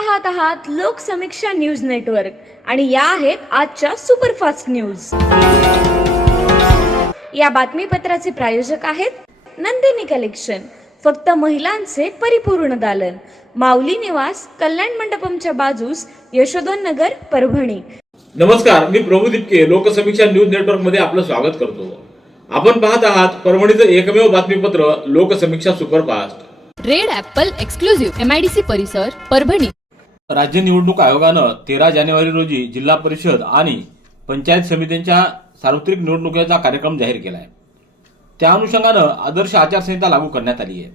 पाहत आहात Loksamiksha news network आणि या आहेत आजच्या सुपरफास्ट न्यूज। या बातमीपत्राचे प्रायोजक आहेत नंदिनी कलेक्शन, फक्त महिलांचे परिपूर्ण दालन, माऊली निवास, कल्याण मंडपमच्या बाजूस, यशोधन नगर, परभणी। नमस्कार, मी प्रभू दिपके लोकसमीक्षा न्यूज नेटवर्क मध्ये आपलं स्वागत करतो। आपण पाहत आहात परभणीचं एकमेव बातमीपत्र Loksamiksha superfast. Red Apple exclusive MIDC परिसर, परभणी। राज्य निवडणूक आयोगानं 13 जानेवारी रोजी जिल्हा परिषद आणि पंचायत समित्यांच्या सार्वत्रिक निवडणुकीचा कार्यक्रम जाहीर केलाय। त्या अनुषंगानं आदर्श आचारसंहिता लागू करण्यात आली आहे।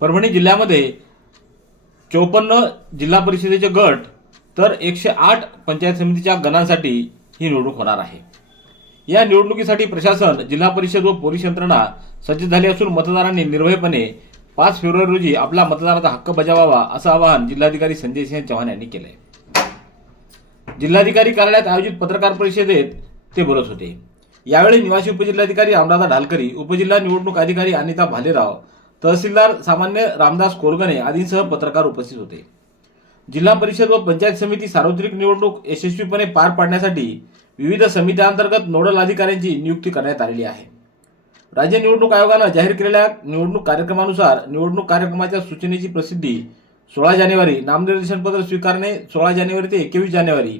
परभणी जिल्ह्यामध्ये 54 जिल्हा परिषदेचे गट तर 108 पंचायत समितीच्या गणांसाठी ही निवडणूक होणार आहे। या निवडणुकीसाठी प्रशासन, जिल्हा परिषद व पोलीस यंत्रणा सज्ज झाली असून मतदारांनी निर्भयपणे 5 फेब्रुवारी रोजी आपला मतदानाचा हक्क बजावावा असं आवाहन जिल्हाधिकारी संजय सिंह चव्हाण यांनी केलंय। जिल्हाधिकारी कार्यालयात आयोजित पत्रकार परिषदेत ते बोलत होते। यावेळी निवासी उपजिल्हाधिकारी रामदास ढालकरी, उपजिल्हा निवडणूक अधिकारी अनिता भालेराव, तहसीलदार सामान्य रामदास कोरगणे आदींसह पत्रकार उपस्थित होते। जिल्हा परिषद व पंचायत समिती सार्वत्रिक निवडणूक यशस्वीपणे पार पाडण्यासाठी विविध समित्यांअंतर्गत नोडल अधिकाऱ्यांची नियुक्ती करण्यात आलेली आहे। राज्य निवडणूक आयोगानं जाहीर केलेल्या निवडणूक कार्यक्रमानुसार निवडणूक कार्यक्रमाच्या सूचनेची प्रसिद्धी 16 जानेवारी, नामनिर्देशन पत्र स्वीकारणे 16 जानेवारी ते 21 जानेवारी,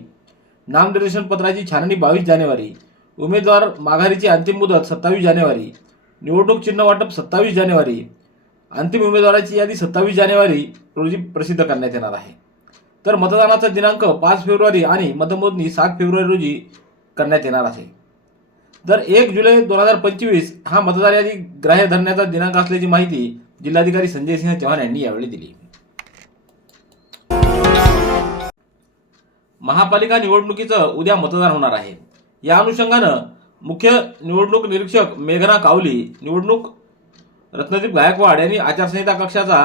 नामनिर्देशन पत्राची छाननी 22 जानेवारी, उमेदवार माघारीची अंतिम मुदत 27 जानेवारी, निवडणूक चिन्ह वाटप 27 जानेवारी, अंतिम उमेदवाराची यादी 27 जानेवारी रोजी प्रसिद्ध करण्यात येणार आहे। तर मतदानाचा दिनांक 5 फेब्रुवारी आणि मतमोजणी 7 फेब्रुवारी रोजी करण्यात येणार आहे। तर 1 जुलै 2025 हा मतदार यादी ग्राह्य धरण्याचा दिनांक असल्याची माहिती जिल्हाधिकारी संजय सिंह चव्हाण यांनी यावेळी दिली। महापालिका निवडणुकीचं उद्या मतदान होणार आहे। या अनुषंगानं मुख्य निवडणूक निरीक्षक मेघना कावली, निवडणूक रत्नदीप गायकवाड यांनी आचारसंहिता कक्षाचा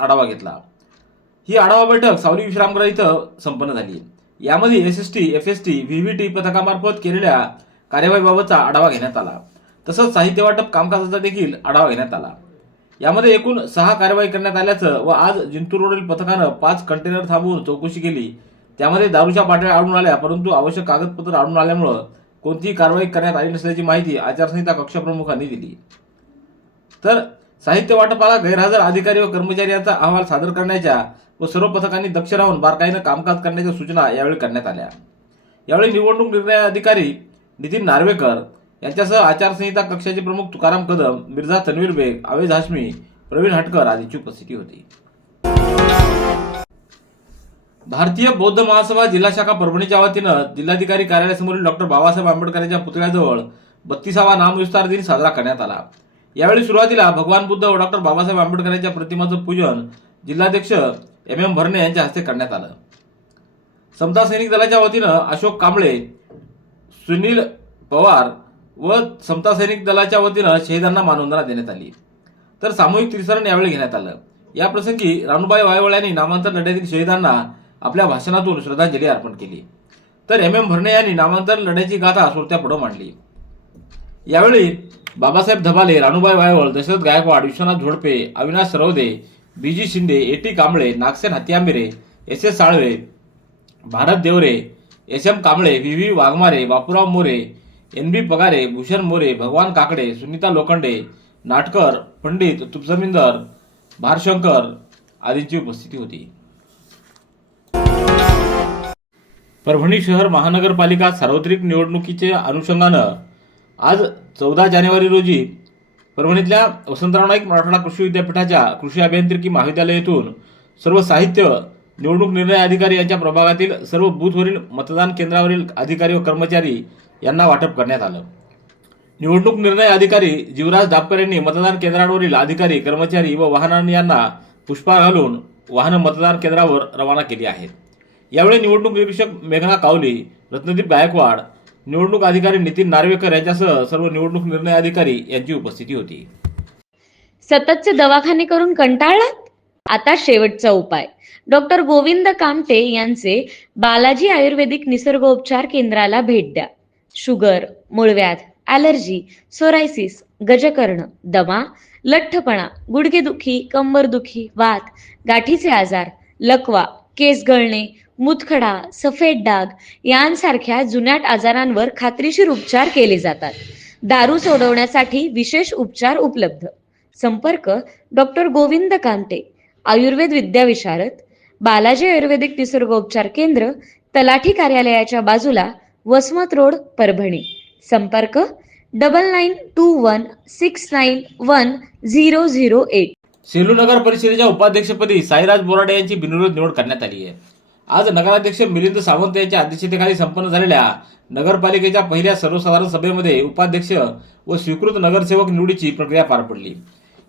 आढावा घेतला। ही आढावा बैठक सावली विश्रामगृह इथं संपन्न झाली। यामध्ये SST, FST, VVT पथकामार्फत केलेल्या कार्यवाहीबाबतचा आढावा घेण्यात आला। तसंच साहित्य वाटप कामकाजाचा देखील आढावा घेण्यात आला। यामध्ये एकूण 6 कार्यवाही करण्यात आल्याचं व आज जिंतूर रोडील पथकानं 5 कंटेनर थांबवून चौकशी केली। त्यामध्ये दारूच्या बाटल्या आढळून आल्या, परंतु आवश्यक कागदपत्र आढळून आल्यामुळे कोणतीही कारवाई करण्यात आली नसल्याची माहिती आचारसंहिता कक्षप्रमुखांनी दिली। तर साहित्य वाटपाला गैरहजर अधिकारी व कर्मचारी यांचा अहवाल सादर करण्याच्या व सर्व पथकांनी दक्ष राहून बारकाईनं कामकाज करण्याच्या सूचना यावेळी करण्यात आल्या। यावेळी निवडणूक निर्णय अधिकारी नितीन नार्वेकर यांच्यासह आचारसंहिता कक्षाचे प्रमुख तुकाराम कदम, मिर्झा तन्वीर बेग, आवेज हाशमी, प्रवीण हटकर आदींची उपस्थिती होती। भारतीय बौद्ध महासभा जिल्हा शाखा परभणीच्या वतीनं जिल्हाधिकारी कार्यालयासमोरील डॉ. बाबासाहेब आंबेडकर यांच्या पुतळ्याजवळ 32वा नामविस्तार दिन साजरा करण्यात आला। यावेळी सुरुवातीला भगवान बुद्ध व डॉ. बाबासाहेब आंबेडकर यांच्या प्रतिमाचं पूजन जिल्हाध्यक्ष MM भरणे यांच्या हस्ते करण्यात आलं। समता सैनिक दलाच्या वतीनं अशोक कांबळे, सुनील पवार व समता सैनिक दलाच्या वतीनं शहीदांना मानवंदना देण्यात आली। तर सामूहिक त्रिसरण यावेळी घेण्यात आलं। या प्रसंगी रानुबाई वायवळ यांनी नामांतर लढ्यातील शहीदांना आपल्या भाषणातून श्रद्धांजली अर्पण केली। तर MM भरणे यांनी नामांतर लढ्याची गाथा श्रोत्यापुढे मांडली। यावेळी Babasaheb Dhabale, रानुबाई Wayval, Dasharath Gaikwad, Vishwanath Zodpe, Avinash Sarwade, BG Shinde, AT Kamble, Nagsen हत्यांबेरे, SS Salve, Bharat Deore, SM Kamble, VV Waghmare, Bapurao More, NB Pagare, Bhushan More, भगवान काकडे, सुनीता लोखंडे, नाटकर, पंडित, तुपजमींदर, भारशंकर आदींची उपस्थिती होती। परभणी शहर महानगरपालिका सार्वत्रिक निवडणुकीच्या अनुषंगानं आज 14 जानेवारी रोजी परभणीतल्या वसंतराव नाईक मराठवाडा कृषी विद्यापीठाच्या कृषी अभियांत्रिकी महाविद्यालय येथून सर्व साहित्य निवडणूक निर्णय अधिकारी यांच्या प्रभागातील सर्व बूथवरील मतदान केंद्रावरील अधिकारी व कर्मचारी यांना वाटप करण्यात आलं। निवडणूक निर्णय अधिकारी जीवराज दापकर यांनी मतदान केंद्रावरील अधिकारी, कर्मचारी व वाहनांनी यांना पुष्पहार घालून वाहनं मतदान केंद्रावर रवाना केली आहेत। यावेळी निवडणूक निरीक्षक मेघना कावली, रत्नदीप गायकवाड, निवडणूक अधिकारी नितीन नार्वेकर यांच्यासह सर्व निवडणूक निर्णय अधिकारी यांची उपस्थिती होती। सततचे दवाखाने करून कंटाळलात? आता शेवटचा उपाय। डॉक्टर गोविंद कामटे यांचे बालाजी आयुर्वेदिक निसर्गोपचार केंद्राला भेट द्या। शुगर, मूळव्याध, ॲलर्जी, सोरायसिस, गजकर्ण, दमा, लठ्ठपणा, गुडघेदुखी, कंबरदुखी, वात, गाठीचे आजार, लकवा, केस गळणे, मूतखडा, सफेद डाग यांसारख्या जुनाट आजारांवर खात्रीशीर उपचार केले जातात. दारू सोडवण्यासाठी विशेष उपचार उपलब्ध. संपर्क डॉक्टर गोविंद कांते, आयुर्वेद विद्याविशारद, बालाजी आयुर्वेदिक निसर्गोपचार केंद्र, तलाठी कार्यालयाच्या बाजूला, वसमत रोड, परभणी. संपर्क 9921691008. सेलू नगर परिषदेच्या उपाध्यक्षपदी साईराज बोराडे यांची बिनविरोध निवड करण्यात आली आहे. आज नगराध्यक्ष मिलिंद सावंत यांच्या अध्यक्षतेखाली संपन्न झालेल्या नगरपालिकेच्या पहिल्या सर्वसाधारण सभेमध्ये उपाध्यक्ष व स्वीकृत नगरसेवक निवडीची प्रक्रिया पार पडली.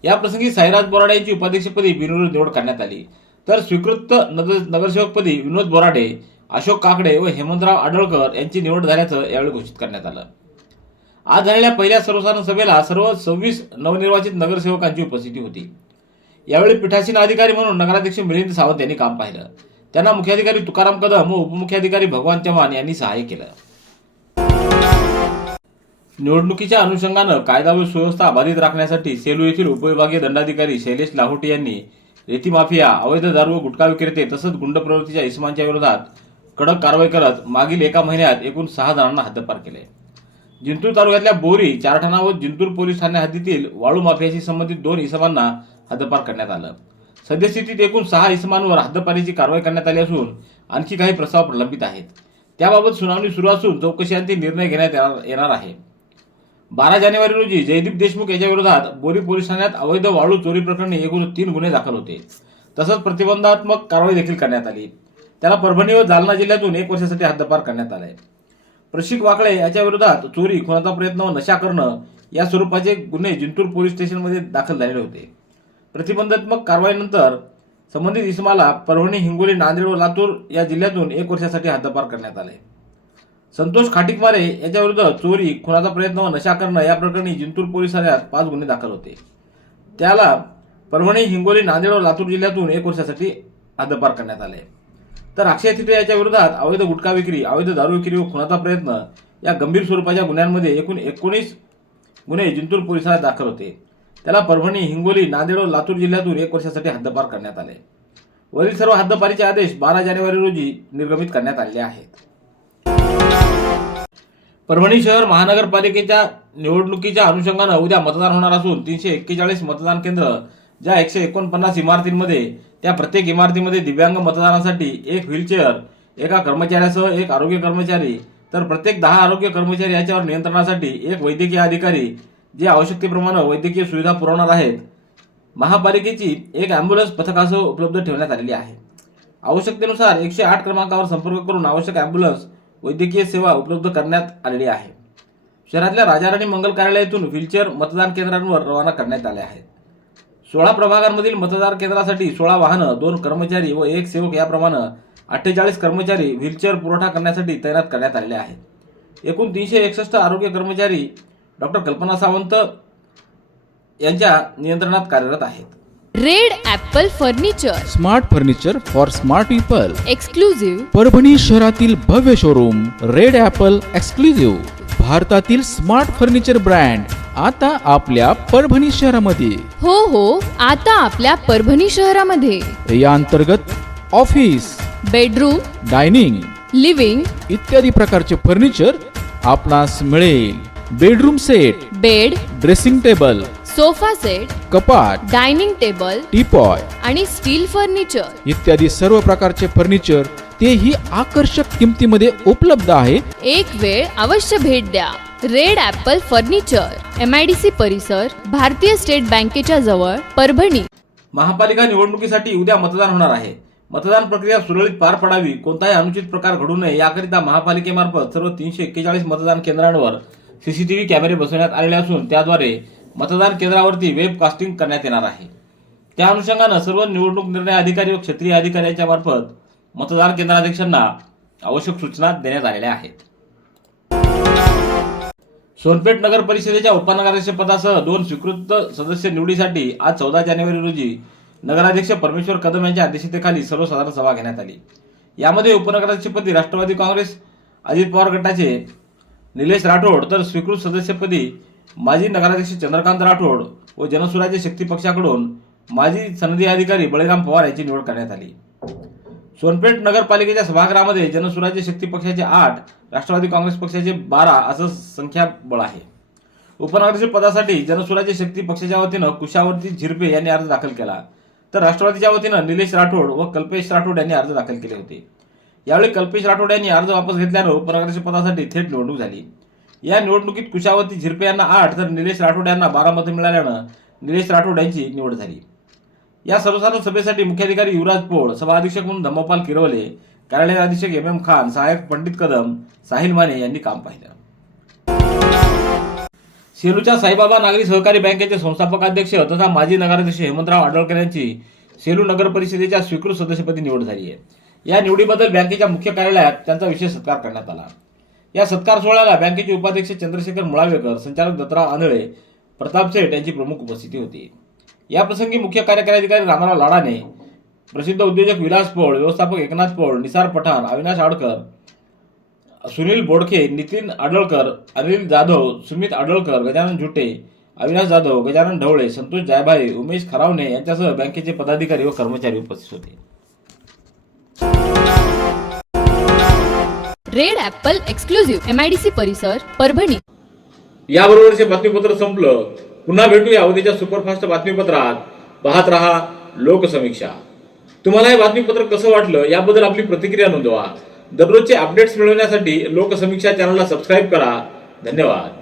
या प्रसंगी साईराज बोराडे यांची उपाध्यक्षपदी बिनविरोध निवड करण्यात आली, तर स्वीकृत नगरसेवकपदी विनोद बोराडे, अशोक काकडे व हेमंतराव आडळकर यांची निवड झाल्याचं यावेळी घोषित करण्यात आलं. आज झालेल्या पहिल्या सर्वसाधारण सभेला सर्व 26 नवनिर्वाचित नगरसेवकांची उपस्थिती होती. यावेळी पीठासीन अधिकारी म्हणून नगराध्यक्ष मिलिंद सावंत यांनी काम पाहिलं. त्यांना मुख्याधिकारी तुकाराम कदम व उपमुख्याधिकारी भगवान चव्हाण यांनी सहाय्य केलं. निवडणुकीच्या अनुषंगानं कायदा व सुव्यवस्था बाधित राखण्यासाठी सेलू येथील उपविभागीय दंडाधिकारी शैलेश लाहोटी यांनी रेती माफिया, अवैध दारू व गुटखा विक्रेते तसंच गुंड प्रवृत्तीच्या इसमांच्या विरोधात कडक कारवाई करत मागील एका महिन्यात एकूण 6 जणांना हद्दपार केले. जिंतूर तालुक्यातल्या बोरी, चारठाणा व जिंतूर पोलीस ठाणे हद्दीतील वाळू माफियाशी संबंधित 2 इसमांना हद्दपार करण्यात आलं. सद्यस्थितीत एकूण 6 इसमांवर हद्दपारीची कारवाई करण्यात आली असून आणखी काही प्रस्ताव प्रलंबित आहेत. त्याबाबत सुनावणी सुरू असून चौकशीअंती निर्णय घेण्यात येणार आहे. 12 जानेवारी रोजी जयदीप देशमुख यांच्या विरोधात बोरी पोलीस ठाण्यात अवैध वाळू चोरी प्रकरणी एकूण 3 गुन्हे दाखल होते. तसंच प्रतिबंधात्मक कारवाई देखील करण्यात आली. त्याला परभणी व जालना जिल्ह्यातून 1 वर्षासाठी हद्दपार करण्यात आले. प्रशिक वाकळे याच्या विरोधात चोरी, खुनाचा प्रयत्न व नशा करणं या स्वरूपाचे गुन्हे जिंतूर पोलीस स्टेशनमध्ये दाखल झालेले होते. प्रतिबंधात्मक कारवाईनंतर संबंधित इसमाला परभणी, हिंगोली, नांदेड व लातूर या जिल्ह्यातून 1 वर्षासाठी हद्दपार करण्यात आले. संतोष खाटिकमारे याच्या विरुद्ध चोरी, खुनाचा प्रयत्न व नशा करणं या प्रकरणी जिंतूर पोलीस ठाण्यात 5 गुन्हे दाखल होते. त्याला परभणी, हिंगोली, नांदेड व लातूर जिल्ह्यातून 1 वर्षासाठी हद्दपार करण्यात आले. तर अक्षय थिटे याच्या विरोधात अवैध गुटखा विक्री, अवैध दारू विक्री व खुनाचा प्रयत्न या गंभीर स्वरूपाच्या गुन्ह्यांमध्ये एकूण 19 गुन्हे जिंतूर पोलिसात दाखल होते. त्याला परभणी, हिंगोली, नांदेड व लातूर जिल्ह्यातून 1 वर्षासाठी हद्दपार करण्यात आले. वरील सर्व हद्दपारीचे आदेश 12 जानेवारी रोजी निर्गमित करण्यात आलेले आहेत. परभणी शहर महानगरपालिकेच्या निवडणुकीच्या अनुषंगानं उद्या मतदान होणार असून 341 मतदान केंद्र, ज्या 149 इमारतींमध्ये, त्या प्रत्येक इमारतीमध्ये दिव्यांग मतदानासाठी 1 व्हीलचेअर, एका कर्मचाऱ्यासह 1 आरोग्य कर्मचारी, तर प्रत्येक 10 आरोग्य कर्मचारी याच्यावर नियंत्रणासाठी 1 वैद्यकीय अधिकारी, जे आवश्यकतेप्रमाणे वैद्यकीय सुविधा पुरवणार आहेत. महापालिकेची 1 अँब्युलन्स पथकासह उपलब्ध ठेवण्यात आलेली आहे. आवश्यकतेनुसार 108 क्रमांकावर संपर्क करून आवश्यक अँब्युलन्स वैद्यकीय सेवा उपलब्ध करण्यात आलेली आहे. शहरातल्या राजाराणी मंगल कार्यालयातून व्हीलचेअर मतदान केंद्रांवर रवाना करण्यात आले आहेत. 16 प्रभागांमधील मतदान केंद्रासाठी 16 वाहनं, 2 कर्मचारी व 1 सेवक याप्रमाणे 48 कर्मचारी व्हीलचेअर पुरवठा करण्यासाठी तैनात करण्यात आलेले आहेत. एकूण 361 आरोग्य कर्मचारी डॉक्टर कल्पना सावंत यांच्या नियंत्रणात कार्यरत आहेत. Red Apple furniture, smart furniture for smart people. Exclusive Parbhani शहरातील भव्य शोरूम रेड ॲपल एक्सक्लुझिव्ह, भारतातील स्मार्ट फर्निचर ब्रँड आता आपल्या परभणी शहरामध्ये. हो, आता आपल्या परभणी शहरामध्ये. या अंतर्गत ऑफिस, बेडरूम, डायनिंग, लिव्हिंग इत्यादी प्रकारचे फर्निचर आपणास मिळेल. Bedroom set, bed, dressing table, sofa set, कपाट, डायनिंग टेबल टीपॉय आणि स्टील फर्निचर इत्यादी सर्व प्रकारचे फर्निचर, तेही आकर्षक किमतीमध्ये उपलब्ध आहे. एक वेळ अवश्य भेट द्या. रेड ॲपल फर्निचर, MIDC परिसर, भारतीय स्टेट बँकेच्या जवळ, परभणी. महापालिका निवडणुकीसाठी उद्या मतदान होणार आहे. मतदान प्रक्रिया सुरळीत पार पडावी, कोणताही अनुचित प्रकार घडू नये याकरिता महापालिकेमार्फत सर्व 341 मतदान केंद्रांवर CCTV कॅमेरे बसवण्यात आलेले असून त्याद्वारे मतदान केंद्रावरती वेब कास्टिंग करण्यात येणार आहे. त्या अनुषंगानं सर्व निवडणूक निर्णय अधिकारी व क्षेत्रीय अधिकाऱ्यांच्या मार्फत मतदान केंद्राध्यक्षांना आवश्यक सूचना देण्यात आलेल्या आहेत. सोनपेठ नगर परिषदेच्या उपनगराध्यक्ष पदासह 2 स्वीकृत सदस्य निवडीसाठी आज 14 जानेवारी रोजी नगराध्यक्ष परमेश्वर कदम यांच्या अध्यक्षतेखाली सर्वसाधारण सभा घेण्यात आली. यामध्ये उपनगराध्यक्षपदी राष्ट्रवादी काँग्रेस अजित पवार गटाचे निलेश राठोड, तर स्वीकृत सदस्यपदी माजी नगराध्यक्ष चंद्रकांत राठोड व जनसुराज्य शक्ती पक्षाकडून माजी सनदी अधिकारी बळीराम पवार यांची निवड करण्यात आली. सोनपेठ नगरपालिकेच्या सभागृहामध्ये जनसुराज्य शक्ती पक्षाचे 8, राष्ट्रवादी काँग्रेस पक्षाचे 12 असं संख्याबळ आहे. उपनगराध्यक्ष पदासाठी जनसुराज्य शक्ती पक्षाच्या वतीनं कुशावर्ती झिरपे यांनी अर्ज दाखल केला, तर राष्ट्रवादीच्या वतीनं निलेश राठोड व कल्पेश राठोड यांनी अर्ज दाखल केले होते. यावेळी कल्पेश राठोड यांनी अर्ज वापस घेतल्यानं उपनगराध्यक्ष पदासाठी थेट निवडणूक झाली. या निवडणुकीत कुशावर्ती झिरपे यांना 8 तर निलेश राठोड यांना 12 मतं मिळाल्यानं निलेश राठोड यांची निवड झाली. या सर्वसाधारण सभेसाठी मुख्याधिकारी युवराज पोळ, सभा अधीक्षक म्हणून धम्मपाल किरवले, कार्यालय अधीक्षक MM खान, सहाय्यक पंडित कदम, साहिल माने यांनी काम पाहिलं. सेलूच्या साईबाबा नागरी सहकारी बँकेचे संस्थापक अध्यक्ष तथा माजी नगराध्यक्ष हेमंतराव आडळकर यांची सेलू नगर परिषदेच्या स्वीकृत सदस्यपदी निवड झाली आहे. या निवडीबद्दल बँकेच्या मुख्य कार्यालयात त्यांचा विशेष सत्कार करण्यात आला. या सत्कार सोहळ्याला बँकेचे उपाध्यक्ष चंद्रशेखर मुळावेकर, संचालक दत्तराव आंधळे, प्रताप सेठ यांची प्रमुख उपस्थिती होती. या प्रसंगी मुख्य कार्यकारी अधिकारी रामाराव लाडाने, प्रसिद्ध उद्योजक विलास पोळ, व्यवस्थापक एकनाथ पोळ, निसार पठाण, अविनाश आडकर, सुनील बोडखे, नितीन आडळकर, अनिल जाधव, सुमित आडळकर, गजानन झुटे, अविनाश जाधव, गजानन ढवळे, संतोष जायभाई, उमेश खरावणे यांच्यासह बँकेचे पदाधिकारी व कर्मचारी उपस्थित होते. रेड ॲपल एक्सक्लुझिव्ह MIDC परिसर परभणी. याबरोबरचे बातमीपत्र संपलं. पुन्हा भेटूया उद्याच्या सुपरफास्ट बातमीपत्रात. पाहत रहा लोकसमीक्षा. तुम्हाला हे बातमीपत्र कसं वाटलं याबद्दल आपली प्रतिक्रिया नोंदवा. दररोजचे अपडेट्स मिळवण्यासाठी लोकसमीक्षा चॅनलला सबस्क्राईब करा. धन्यवाद.